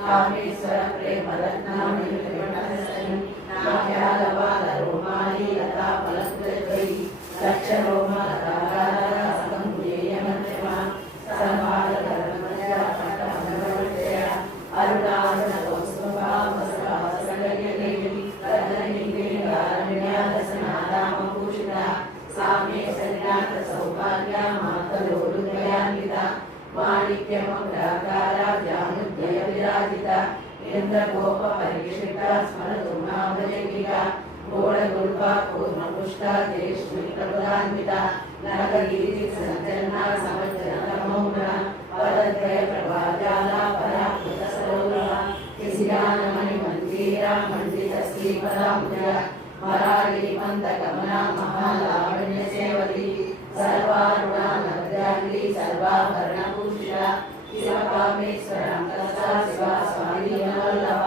కామేశ్వర ప్రేమ రత్నామణి నాట్యాలవాల రోమాలి లతా ఫలస్వై లక్ష రోమాల అరుణారుణ సామే సన్యాత సౌభాగ్య మాతలోరుదయాన్విత మాణిక్యమంగళాకార జానుద్వయ విరాజిత ఇంద్రగోప పరిక్షిత స్మరతు నామజంగిక గోళగుల్ప పూర్ణపుష్ట దేశ్మికృతాన్విత నరకగీతి సంచలన సమజ్జన మౌన పదద్వయ ప్రభాజాల పరాకృత సరోవర కిసిరానమణి మంజీర మండిత శ్రీపదాంబుజ మరాళి మందగమన మహాలావణ్య సేవతి సర్వారుణ నద్యాగ్ని సర్వాభరణ భూషిత శివకామేశ్వరంకస శివ స్వామి వల్లభ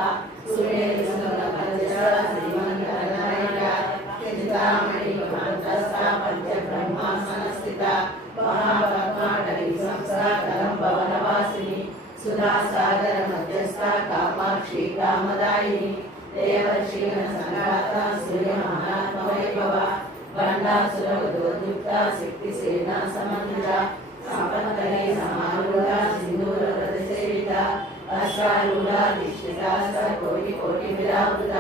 సురేంద్ర సుందర పంచ శ్రీమంగళనాయక చింతామణి మహంతస్థ పంచ బ్రహ్మాసనస్థిత మహాపద్మాటవి సంస్థాకరం భవనవాసిని సుధా సాగర మధ్యస్థ కామాక్షి కామదాయిని దేవర్షిణ సంఘాత సూర్య మహాత్మ వైభవ బండాసుర ఉద్యుక్త శక్తి సేనా సమన్విత సంపన్నై సమారూఢ సింధూర ప్రతిసేవిత అశ్వారూఢ దిష్టిశాస్త్ర కోటి కోటి విరావృత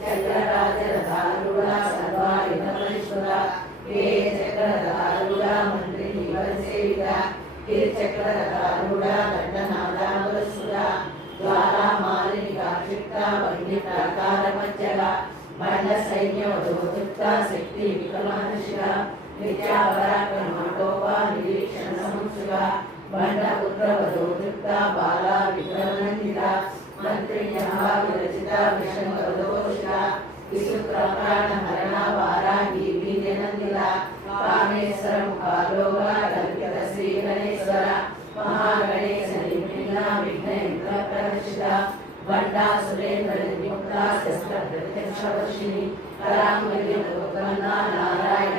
చక్రరాజ రథారూఢ సర్వాయుధ పరిష్కృత ఏ చక్రరథారూఢ మంత్రి సేవిత గిరిచక్ర రథారూఢ దండనాదామృత ద్వారా మాలిని కాక్షిప్త వన్య ప్రాకార మధ్యల బండ సైన్యవధోయుక్త శక్తి విక్రమహర్షిక నిత్యాపరాక్రమటోప నిరీక్షణ సముత్సుక బండ పుత్రవధోయుక్త బాల విక్రమనందిత మంత్రిణ్య విరచిత విషంగదోషిత విసుప్ర ప్రాణ హరణ వారాహి వీర్యనందిత కామేశ్వర ముఖాలోక కల్పిత శ్రీ గణేశ్వర మహాగణేశ నిర్విఘ్న విఘ్నేంద్ర ప్రదర్శిత బండా సురేంద్ర నిర్యుక్త శస్త్ర ప్రత్యక్షవర్షిణి కరాంగల్య నారాయణ